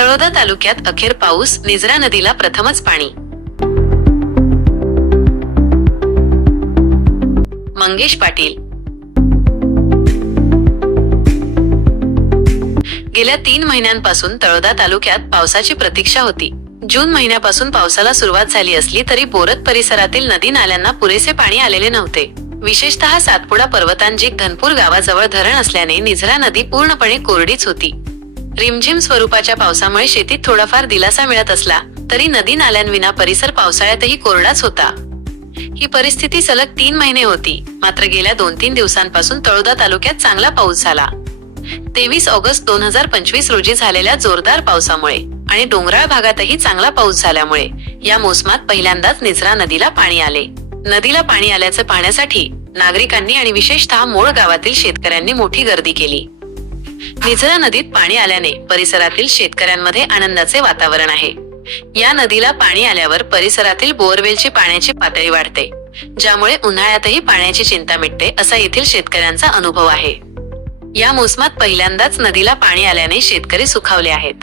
तळोदा तालुक्यात अखेर पाऊस निजरा नदीला प्रथमच पाणी. मंगेश पाटील. गेल्या तीन महिन्यांपासून तळोदा तालुक्यात पावसाची प्रतीक्षा होती. जून महिन्यापासून पावसाला सुरुवात झाली असली तरी बोरत परिसरातील नदी नाल्यांना पुरेसे पाणी आलेले नव्हते. विशेषतः सातपुडा पर्वतांजी धनपूर गावाजवळ धरण असल्याने निझरा नदी पूर्णपणे कोरडीच होती. रिमझिम स्वरूपाच्या पावसामुळे शेतीत थोडाफार दिलासा मिळत असला तरी नदी नाल्यांविना परिसर पावसाळ्यातही कोरडाच होता. ही परिस्थिती सलग तीन महिने होती. मात्र गेल्या दोन तीन दिवसांपासून तळोदा तालुक्यात चांगला पाऊस झाला. तेवीस ऑगस्ट दोन हजार पंचवीस रोजी झालेल्या जोरदार पावसामुळे आणि डोंगराळ भागातही चांगला पाऊस झाल्यामुळे या मोसमात पहिल्यांदाच निचरा नदीला पाणी आले. नदीला पाणी आल्याचं पाहण्यासाठी नागरिकांनी आणि विशेषतः मूळ गावातील शेतकऱ्यांनी मोठी गर्दी केली. निझरा नदीत पाणी आल्याने परिसरातील शेतकऱ्यांमध्ये आनंदाचे वातावरण आहे. या नदीला पाणी आल्यावर परिसरातील बोअरवेलची पाण्याची पातळी वाढते ज्यामुळे उन्हाळ्यातही पाण्याची चिंता मिटते असा येथील शेतकऱ्यांचा अनुभव आहे. या मोसमात पहिल्यांदाच नदीला पाणी आल्याने शेतकरी सुखावले आहेत.